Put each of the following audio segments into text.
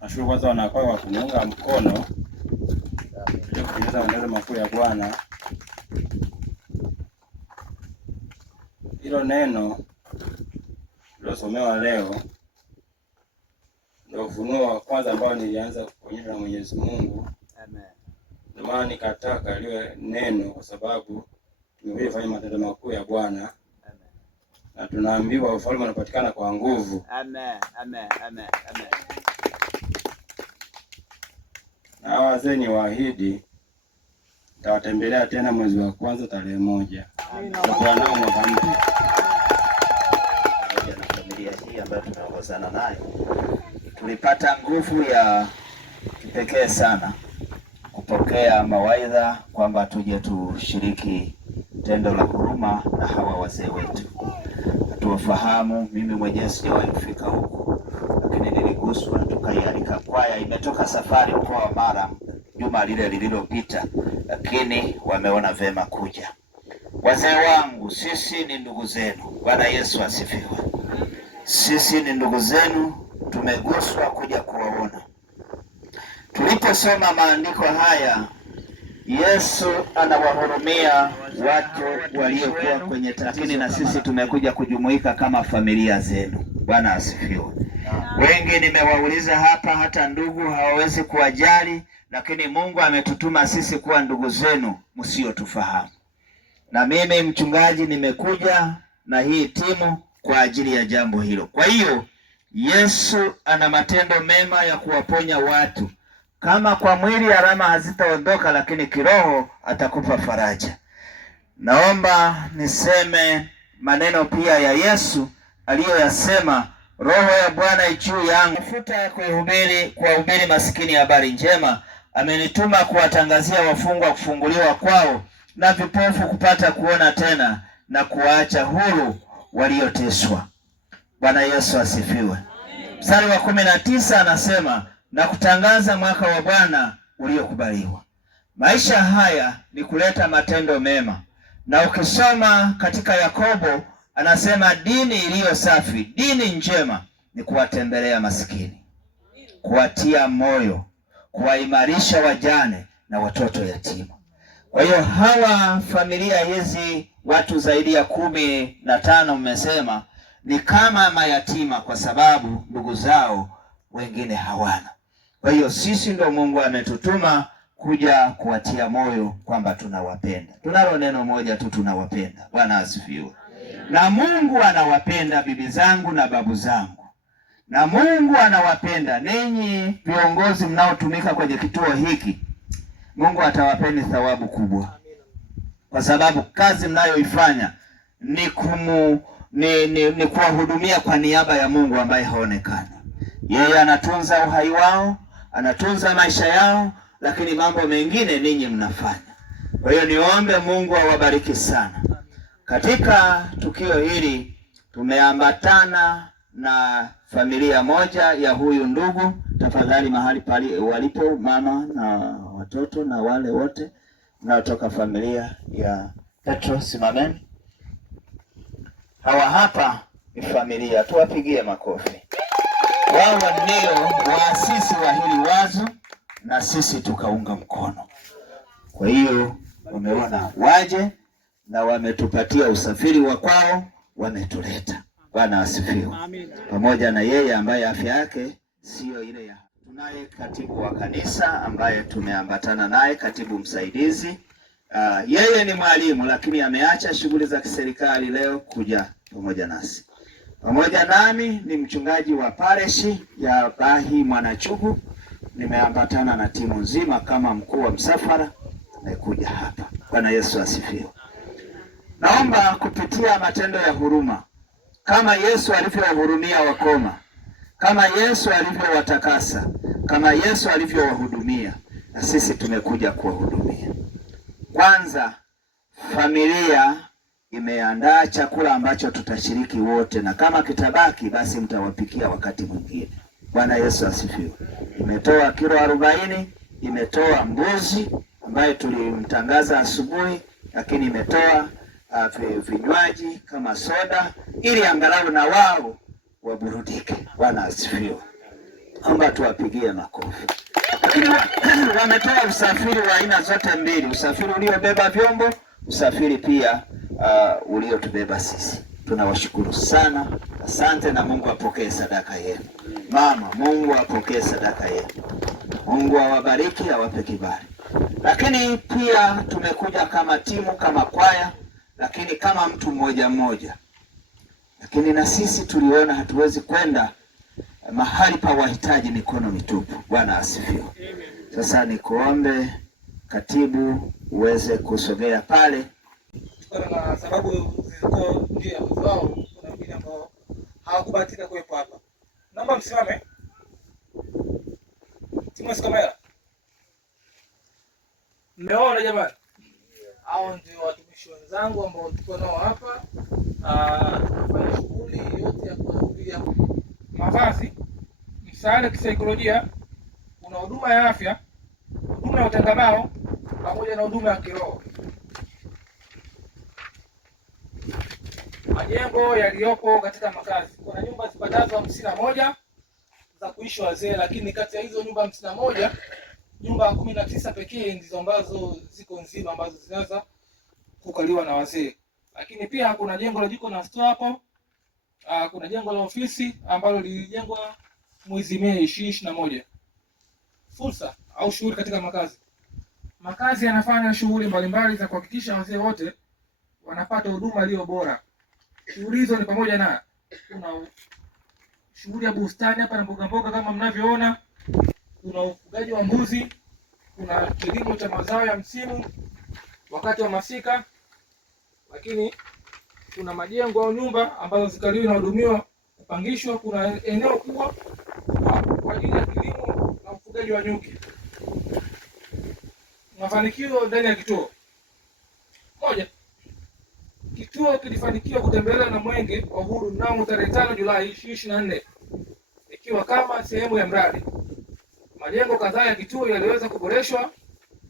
Nashukuru kwanza wanakwaya kwa kuniunga mkono ili kutimiza mapenzi makuu ya Bwana. Hilo neno lilosomewa leo ndio ufunuo wa kwanza ambao nilianza kuonyeshwa na Mwenyezi Mungu. Amen. Ndio maana nikataka liwe neno kwa sababu tumekuja kufanya matendo makuu ya Bwana. Amen. Na tunaambiwa ufalme unapatikana kwa nguvu. Amen. Amen. Amen. Amen. Na wazee ni waahidi nitawatembelea tena mwezi wa kwanza tarehe 1. Tutakuwa nao mwaka mpya. Pamoja na familia hii ambayo tunaongozana nayo, tulipata nguvu ya kipekee sana kupokea mawaidha kwamba tuje tushiriki tendo la huruma na hawa wazee wetu. Hatuwafahamu, mimi mwenyewe sijawahi kufika huko, lakini niliguswa, tukaialika kwaya. Imetoka safari mkoa wa Mara juma lile lililopita, lakini wameona vema kuja. Wazee wangu, sisi ni ndugu zenu. Bwana Yesu asifiwe. Sisi ni ndugu zenu, tumeguswa kuja kuwaona. Tuliposoma maandiko haya, Yesu anawahurumia watu waliokuwa kwenye, lakini na sisi tumekuja kujumuika kama familia zenu. Bwana asifiwe. Wengi nimewauliza hapa, hata ndugu hawawezi kuwajali, lakini Mungu ametutuma sisi kuwa ndugu zenu msiotufahamu. Na mimi mchungaji nimekuja na hii timu kwa ajili ya jambo hilo. Kwa hiyo Yesu ana matendo mema ya kuwaponya watu. Kama kwa mwili alama hazitaondoka, lakini kiroho atakupa faraja. Naomba niseme maneno pia ya Yesu aliyoyasema, Roho ya Bwana juu yangu, mafuta kuwahubiri maskini habari njema, amenituma kuwatangazia wafungwa kufunguliwa kwao na vipofu kupata kuona tena, na kuwaacha huru walioteswa. Bwana Yesu asifiwe. Mstari wa 19 anasema, na kutangaza mwaka wa Bwana uliokubaliwa. Maisha haya ni kuleta matendo mema. Na ukisoma katika Yakobo anasema dini iliyo safi, dini njema ni kuwatembelea maskini, kuwatia moyo, kuwaimarisha wajane na watoto yatima. Kwa hiyo hawa familia hizi, watu zaidi ya 15 mmesema, ni kama mayatima kwa sababu ndugu zao wengine hawana. Kwa hiyo sisi ndio Mungu ametutuma kuja kuwatia moyo kwamba tunawapenda. Tunalo neno moja tu, tunawapenda. Bwana asifiwe. Na Mungu anawapenda bibi zangu na babu zangu. Na Mungu anawapenda ninyi viongozi mnaotumika kwenye kituo hiki. Mungu atawapeni thawabu kubwa, kwa sababu kazi mnayoifanya ni kuwahudumia kwa niaba ya Mungu ambaye haonekani. Yeye anatunza uhai wao, anatunza maisha yao, lakini mambo mengine ninyi mnafanya. Kwa hiyo niombe Mungu awabariki sana. Katika tukio hili tumeambatana na familia moja ya huyu ndugu. Tafadhali mahali pale walipo mama na watoto na wale wote mnaotoka familia ya Petro, simameni. Hawa hapa ni familia, tuwapigie makofi. Wao ndio waasisi wa hili wazo na sisi tukaunga mkono. Kwa hiyo wameona waje na wametupatia usafiri wa kwao, wametuleta. Bwana asifiwe. Pamoja na yeye ambaye afya yake sio ile ya. Tunaye katibu wa kanisa ambaye tumeambatana naye, katibu msaidizi. Yeye ni mwalimu lakini ameacha shughuli za kiserikali leo kuja pamoja nasi. Pamoja nami ni mchungaji wa pareshi ya Bahi Mwanachugu. Nimeambatana na timu nzima kama mkuu wa msafara nimekuja hapa. Bwana Yesu asifiwe. Naomba kupitia matendo ya huruma, kama Yesu alivyowahurumia wakoma, kama Yesu alivyowatakasa, kama Yesu alivyowahudumia, na sisi tumekuja kuwahudumia. Kwanza, familia imeandaa chakula ambacho tutashiriki wote, na kama kitabaki basi mtawapikia wakati mwingine. Bwana Yesu asifiwe. Imetoa kilo 40, imetoa mbuzi ambaye tulimtangaza asubuhi, lakini imetoa vinywaji kama soda ili angalau na wao waburudike. Bwana asifiwe. Naomba tuwapigie makofi. Lakini wametoa usafiri wa aina zote mbili, usafiri uliobeba vyombo, usafiri pia uliotubeba sisi. Tunawashukuru sana, asante, na Mungu apokee sadaka yenu. Mama, Mungu apokee sadaka yenu. Mungu awabariki, awape kibali. Lakini pia tumekuja kama timu, kama kwaya, lakini kama mtu mmoja mmoja. Lakini na sisi tuliona hatuwezi kwenda mahali pa wahitaji mikono mitupu. Bwana asifiwe. Sasa nikuombe katibu uweze kusogea pale. Na sababu zilikuwa nje ya wao, kuna wengine ambao hawakubahatika kuwepo hapa. Naomba msimame. Timu kamera. Mmeona jamani? Hao ndio watumishi wenzangu ambao tuko nao hapa. Tunafanya shughuli yote ya kuhudumia mavazi, msaada kisaikolojia, kuna huduma ya afya, huduma ya utangamao pamoja na huduma ya kiroho. Majengo yaliyopo katika makazi, kuna nyumba zipatazo 51 za kuishi wazee, lakini kati ya hizo nyumba 51, nyumba 19 pekee ndizo ambazo ziko nzima, ambazo zinaweza kukaliwa na wazee. Lakini pia kuna jengo la jiko na store hapo. Kuna jengo la ofisi ambalo lilijengwa mwezi Mei 2021. Fursa au shughuli katika makazi. Makazi yanafanya shughuli mbalimbali za kuhakikisha wazee wote wanapata huduma iliyo bora. Shughuli hizo ni pamoja na kuna shughuli ya bustani hapa na mboga mboga kama mnavyoona, kuna ufugaji wa mbuzi, kuna kilimo cha mazao ya msimu wakati wa masika, lakini kuna majengo au nyumba ambazo zikaliwa na hudumiwa kupangishwa. Kuna eneo kubwa kwa ajili ya kilimo na ufugaji wa nyuki. Mafanikio ndani ya kituo. Moja, kituo kilifanikiwa kutembelewa na Mwenge wa Uhuru mnamo tarehe 5 Julai 2024 ikiwa kama sehemu ya mradi. Majengo kadhaa ya kituo yaliweza kuboreshwa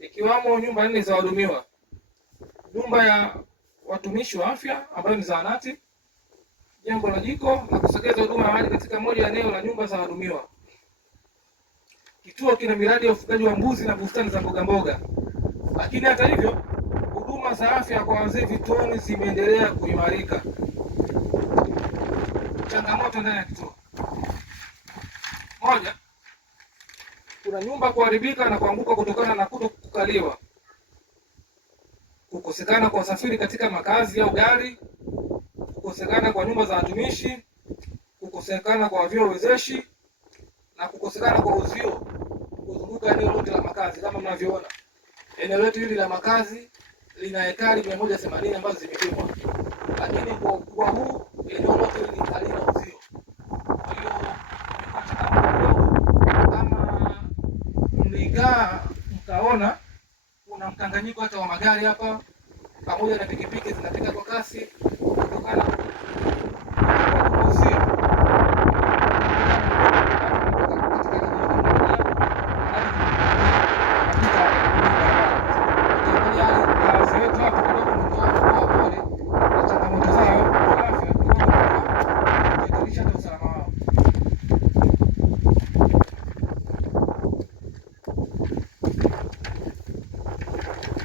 ikiwamo nyumba 4 za wahudumiwa, nyumba ya watumishi wa afya ambayo ni zahanati, jengo la jiko na kusogeza huduma ya maji katika moja ya eneo la nyumba za wahudumiwa. Kituo kina miradi ya ufugaji wa mbuzi na bustani za mboga mboga. Lakini hata hivyo, huduma za afya kwa wazee vituoni zimeendelea kuimarika. Changamoto ndani ya kituo. Moja, kuna nyumba kuharibika na kuanguka kutokana na kutokukaliwa, kukosekana kwa usafiri katika makazi au gari, kukosekana kwa nyumba za watumishi, kukosekana kwa vyoo wezeshi na kukosekana kwa uzio kuzunguka eneo lote la makazi. Kama mnavyoona, eneo letu hili la makazi lina ekari 180 ambazo zimepimwa, lakini kwa ukubwa huu eneo lote hili halina uzio. Kwa hiyo kama mlikaa mkaona kuna mkanganyiko hata wa magari hapa pamoja na pikipiki zinapita kwa kasi kutokana na uzio.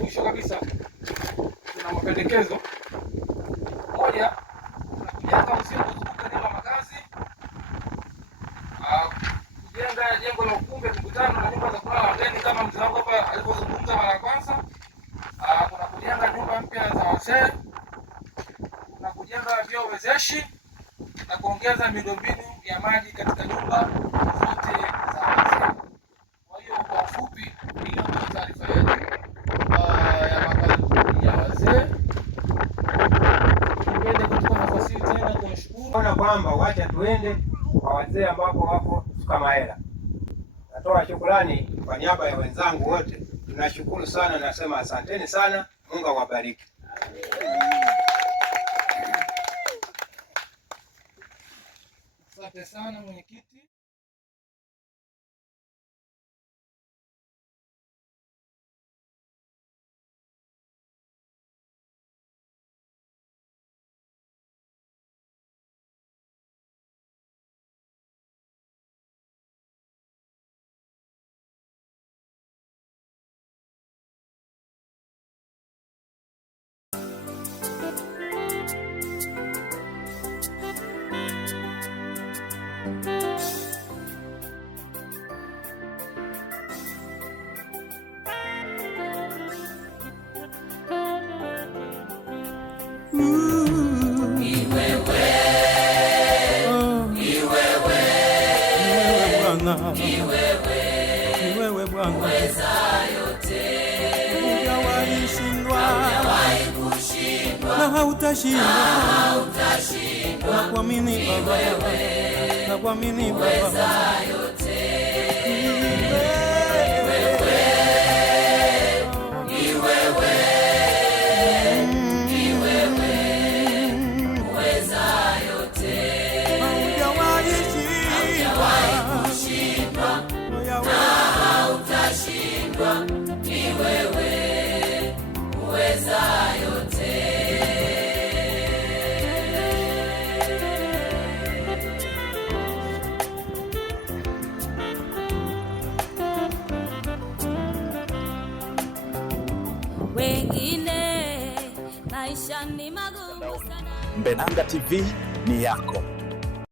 Mwisho kabisa, kuna mapendekezo. Moja, kujenga uzio kuzunguka eneo la makazi, kujenga jengo la ukumbi, mikutano na nyumba za kulala wageni kama mzee wangu hapa alivyozungumza mara ya kwanza. Kuna kujenga nyumba mpya za wazee, kuna kujenga vyoo wezeshi na kuongeza miundombinu ya maji katika nyumba zote za wazee. Kwa hiyo kwa ufupi, hiyo ndio taarifa yetu ya makazi ya wazee. Tupende kuchukua nafasi hii tena kuwashukuru kwamba wacha tuende kwa wazee ambapo wako Sukamahela. Natoa shukrani kwa niaba ya wenzangu wote. Tunashukuru sana, nasema asanteni sana. Mungu awabariki. Asante sana mwenyekiti. Ni wewe Bwana, uweza yote, hujawahi shindwa na hautashindwa, nakuamini Baba, nakuamini Baba, uweza yote, ni wewe, uweza yote, hujawahi kushindwa na hautashindwa, ni wewe uweza yote. Wengine maisha ni magumu sana. Mbenanga TV ni yako.